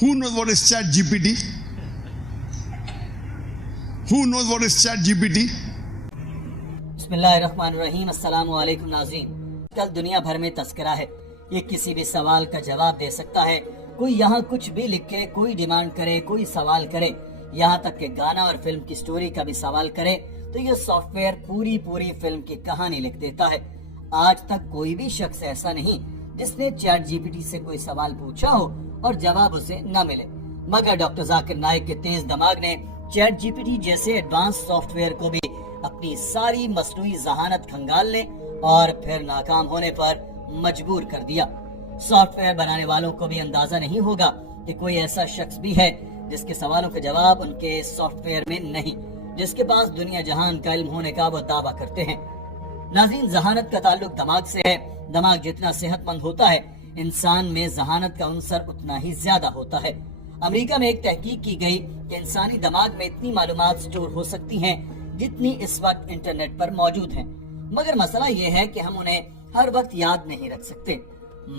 Who knows what is Chat GPT? Who knows what is Chat GPT? बिस्मिल्लाहिर्रहमानिर्रहीम। अस्सलाम वालेकुम नाज़रीन। कल दुनिया भर में तस्करा है। ये किसी भी सवाल का जवाब दे सकता है। कोई यहाँ कुछ भी लिखे, कोई डिमांड करे, कोई सवाल करे, यहाँ तक कि गाना और फिल्म की स्टोरी का भी सवाल करे तो ये सॉफ्टवेयर पूरी फिल्म की कहानी लिख देता है। आज तक कोई भी शख्स ऐसा नहीं जिसने चैट जीपीटी से कोई सवाल पूछा हो और जवाब उसे न मिले, मगर डॉक्टर जाकिर नाइक के तेज दिमाग ने चैट जीपीटी जैसे एडवांस सॉफ्टवेयर को भी अपनी सारी मसनूई जहानत खंगालने और फिर नाकाम होने पर मजबूर कर दिया। सॉफ्टवेयर बनाने वालों को भी अंदाजा नहीं होगा कि कोई ऐसा शख्स भी है जिसके सवालों के जवाब उनके सॉफ्टवेयर में नहीं, जिसके पास दुनिया जहान का इल्म होने का वो दावा करते हैं। नाज़रीन, जहानत का ताल्लुक दिमाग से है। दिमाग जितना सेहतमंद होता है, इंसान में जहानत का अंसर उतना ही ज्यादा होता है। अमेरिका में एक तहकीक की गई कि इंसानी दिमाग में इतनी मालूमात स्टोर हो सकती हैं जितनी इस वक्त इंटरनेट पर मौजूद हैं, मगर मसला ये है कि हम उन्हें हर वक्त याद नहीं रख सकते।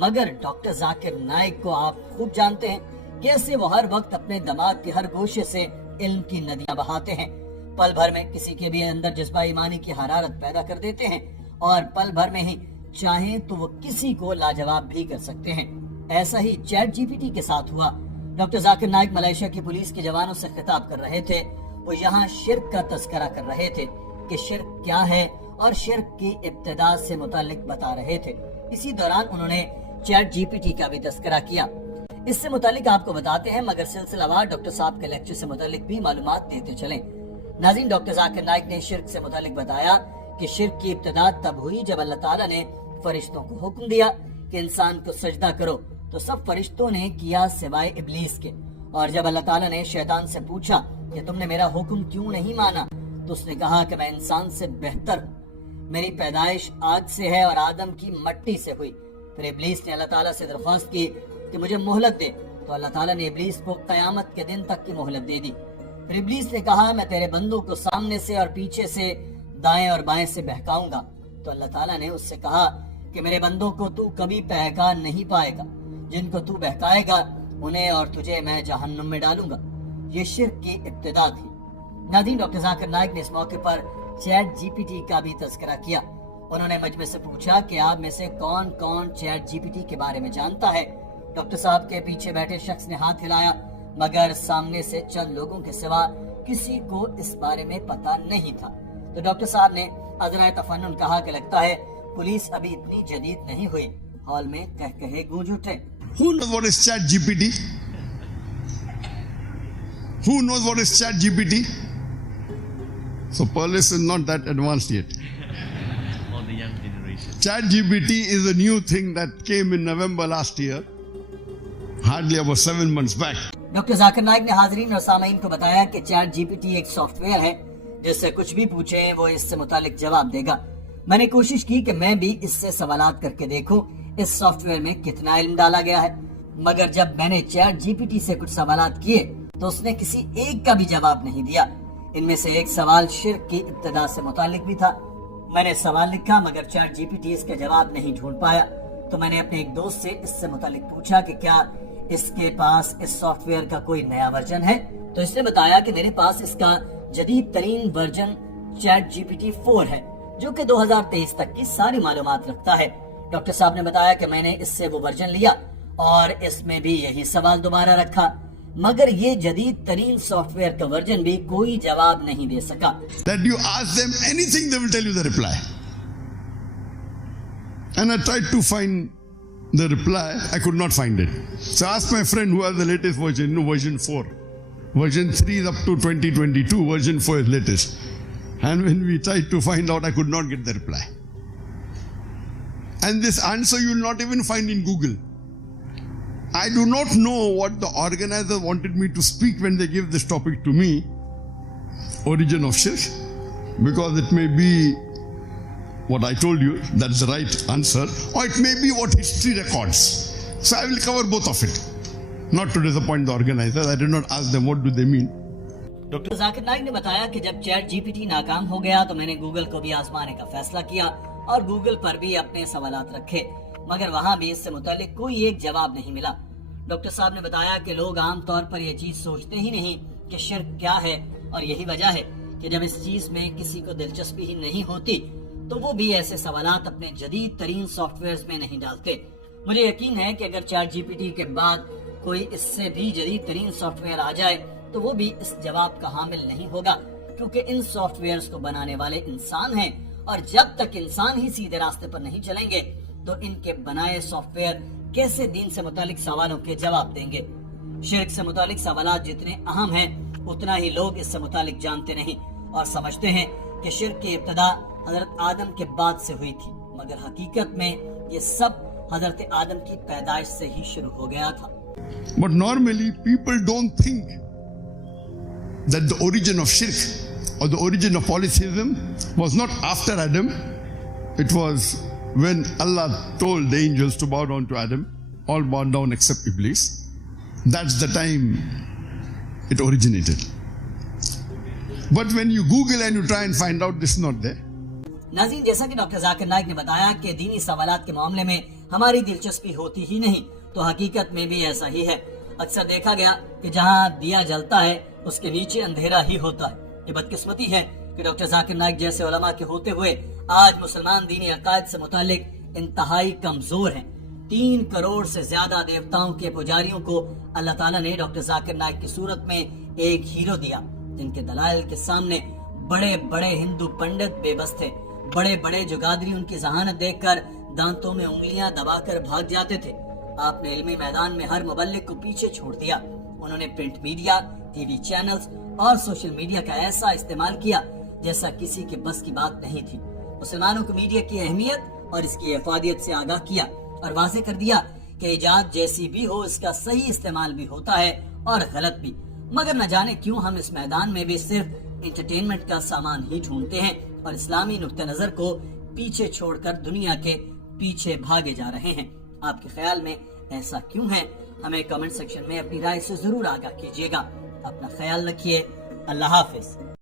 मगर डॉक्टर जाकिर नाइक को आप खूब जानते हैं कैसे वो हर वक्त अपने दिमाग के हर गोशे से इल्म की नदियां बहाते हैं। पल भर में किसी के भी अंदर जज्बा ईमानी की हरारत पैदा कर देते हैं और पल भर में ही चाहें तो वो किसी को लाजवाब भी कर सकते हैं। ऐसा ही चैट जीपीटी के साथ हुआ। डॉक्टर जाकिर नाइक मलेशिया की पुलिस के जवानों से खिताब कर रहे थे। वो यहाँ शिर्क का तस्करा कर रहे थे कि शिर्क क्या है और शिर्क की इब्तिदा से मुतालिक बता रहे थे। इसी दौरान उन्होंने चैट जीपीटी का भी तस्करा किया। इससे मुतालिक आपको बताते हैं, मगर सिलसिलावार डॉक्टर साहब के लेक्चर से मुतालिक भी मालूमात देते चलें। नाज़रीन, डॉक्टर जाकिर नाइक ने शिर्क से मुतालिक बताया कि शिर्क की इब्तिदा तब हुई जब अल्लाह ताला ने फरिश्तों को हुक्म दिया कि इंसान को सजदा करो, तो सब फरिश्तों ने किया सिवाय इब्लीस के। और जब अल्लाह ताला ने शैतान से पूछा कि तुमने मेरा हुक्म क्यों नहीं माना, तो उसने कहा कि मैं इंसान से बेहतर हूँ, मेरी पैदाइश आग से है और आदम की मट्टी से हुई। फिर इब्लीस ने अल्लाह ताला से दरख्वास्त की कि मुझे मोहलत दे, तो अल्लाह ताला ने इब्लीस को क़यामत के दिन तक की मोहलत दे दी। फिर इब्लीस ने कहा मैं तेरे बंदों को सामने से और पीछे से, दाएं और बाएं से बहकाऊंगा। तो अल्लाह ताला ने उससे कहा कि मेरे बंदों को तू कभी बहका नहीं पाएगा, जिनको तू बहकाएगा उन्हें और तुझे मैं जहन्नुम में डालूंगा। ये शिर्क की इब्तिदा थी। नाज़रीन, डॉक्टर जाकिर नाइक ने इस मौके पर चैट जीपीटी का भी तस्करा किया। उन्होंने मजमे से पूछा कि आप में से कौन कौन चैट जीपीटी के बारे में जानता है। डॉक्टर साहब के पीछे बैठे शख्स ने हाथ हिलाया, मगर सामने से चंद लोगों के सिवा किसी को इस बारे में पता नहीं था। तो डॉक्टर साहब ने अज़राए तफन्नुन कहा कि लगता है पुलिस अभी इतनी जदीद नहीं हुई। हॉल में कहे गूंज उठे। Who knows what is Chat GPT? Who knows what is Chat GPT? So police is not that advanced yet. Or the young generation. Chat GPT is a new thing that came in November last year, hardly about 7 months back. Doctor Zakir Naik ने हाजरीन और सामीन को बताया कि chat GPT एक software है जिससे कुछ भी पूछे वो इससे मुतालिक जवाब देगा। मैंने कोशिश की कि मैं भी इससे सवालात करके देखूं इस सॉफ्टवेयर में कितना इल्म डाला गया है, मगर जब मैंने चैट जीपीटी से कुछ सवालात किए तो उसने किसी एक का भी जवाब नहीं दिया। इनमें से एक सवाल शिर्क की इब्तिदा से मुतालिक भी था। मैंने सवाल लिखा मगर चैट जीपीटी इसके जवाब नहीं ढूंढ पाया। तो मैंने अपने एक दोस्त से इससे मुतालिक पूछा कि क्या इसके पास इस सॉफ्टवेयर का कोई नया वर्जन है। तो इसने बताया कि मेरे पास इसका जदीद तरीन वर्जन चैट जीपीटी 4 है, जो कि 2023 तक की सारी मालूमात रखता है। डॉक्टर साहब ने बताया कि मैंने इससे वो वर्जन लिया और इसमें भी यही सवाल दोबारा रखा, मगर ये जदीद तरीन सॉफ्टवेयर का वर्जन भी कोई जवाब नहीं दे सका। That you ask them anything, they will tell you the reply. And I tried to find the reply, I could not find it. So I asked my friend who has the latest version, version 4. Version 3 is up to 2022, version 4 is latest. And when we tried to find out, I could not get the reply. And this answer you will not even find in Google. I do not know what the organizer wanted me to speak when they gave this topic to me, origin of shirk, because it may be what I told you, that's the right answer, or it may be what history records. So I will cover both of it, not to disappoint the organizer. I did not ask them what do they mean. Doctor Zakir Naik ने बताया कि जब chat GPT नाकाम हो गया तो मैंने Google को भी आजमाने का फैसला किया और गूगल पर भी अपने सवालात रखे, मगर वहां भी इससे मुतालिक कोई एक जवाब नहीं मिला। ڈاکٹر صاحب نے بتایا کہ لوگ عام طور پر یہ چیز سوچتے ہی نہیں کہ شرک کیا ہے، اور یہی وجہ ہے کہ جب اس چیز میں کسی کو دلچسپی ہی نہیں ہوتی تو وہ بھی ایسے سوالات اپنے جدید ترین سافٹ ویئرز میں نہیں ڈالتے۔ مجھے یقین ہے کہ اگر چیٹ جی پی ٹی کے بعد کوئی اس سے بھی جدید ترین سافٹ ویئر آ جائے تو وہ بھی اس جواب کا حامل نہیں ہوگا، کیونکہ ان سافٹ ویئرز کو بنانے والے انسان ہیں، اور جب تک انسان ہی سیدھے راستے پر نہیں چلیں گے تو ان کے بنائے سافٹ ویئر کیسے دین سے متعلق سوالوں کے جواب دیں گے۔ شرک سے متعلق سوالات جتنے اہم ہیں اتنا ہی لوگ اس سے متعلق جانتے نہیں اور سمجھتے ہیں کہ شرک کی ابتدا حضرت آدم کے بعد سے ہوئی تھی، مگر حقیقت میں یہ سب حضرت آدم کی پیدائش سے ہی شروع ہو گیا تھا۔ But normally people don't think that the origin of shirk or the origin of polytheism was not after Adam. It was when Allah told the angels to bow down to Adam, all bowed down except Iblis. That's the time it originated. But when you Google and you try and find out, this is not there. ناظرین، جیسا کہ doctor Zakir Naik نے بتایا کہ دینی سوالات کے معاملے میں ہماری دلچسپی ہوتی ہی نہیں، تو حقیقت میں بھی ایسا ہی ہے۔ اکثر دیکھا گیا کہ جہاں دیا جلتا ہے اس کے نیچے اندھیرا ہی ہوتا ہے۔ یہ بدقسمتی ہے کہ ڈاکٹر ذاکر نائک جیسے علماء کے ہوتے ہوئے آج مسلمان دینی عقائد سے متعلق انتہائی کمزور ہیں۔ 3 کروڑ سے زیادہ دیوتاؤں کے پجاریوں کو اللہ تعالیٰ نے ڈاکٹر ذاکر نائک کی صورت میں ایک ہیرو دیا، جن کے دلائل کے سامنے بڑے بڑے ہندو پنڈت بے بس تھے۔ بڑے بڑے جگادری ان کی ذہانت دیکھ کر دانتوں میں انگلیاں دبا کر بھاگ جاتے تھے۔ آپ نے علمی میدان میں ہر مبلغ کو پیچھے چھوڑ دیا۔ انہوں نے print media, T V channels اور سوشل میڈیا کا ایسا استعمال کیا جیسا کسی کے بس کی بات نہیں تھی۔ مسلمانوں کو میڈیا کی اہمیت اور اس کی افادیت سے آگاہ کیا اور واضح کر دیا کہ ایجاد جیسی بھی ہو اس کا صحیح استعمال بھی ہوتا ہے اور غلط بھی، مگر نہ جانے کیوں ہم اس میدان میں بھی صرف انٹرٹینمنٹ کا سامان ہی ڈھونڈتے ہیں اور اسلامی نقطہ نظر کو پیچھے چھوڑ کر دنیا کے پیچھے بھاگے جا رہے ہیں۔ آپ کے خیال میں ایسا کیوں ہے؟ ہمیں کمنٹ سیکشن میں اپنی رائے سے ضرور آگاہ کیجیے گا۔ اپنا خیال رکھیے۔ اللہ حافظ۔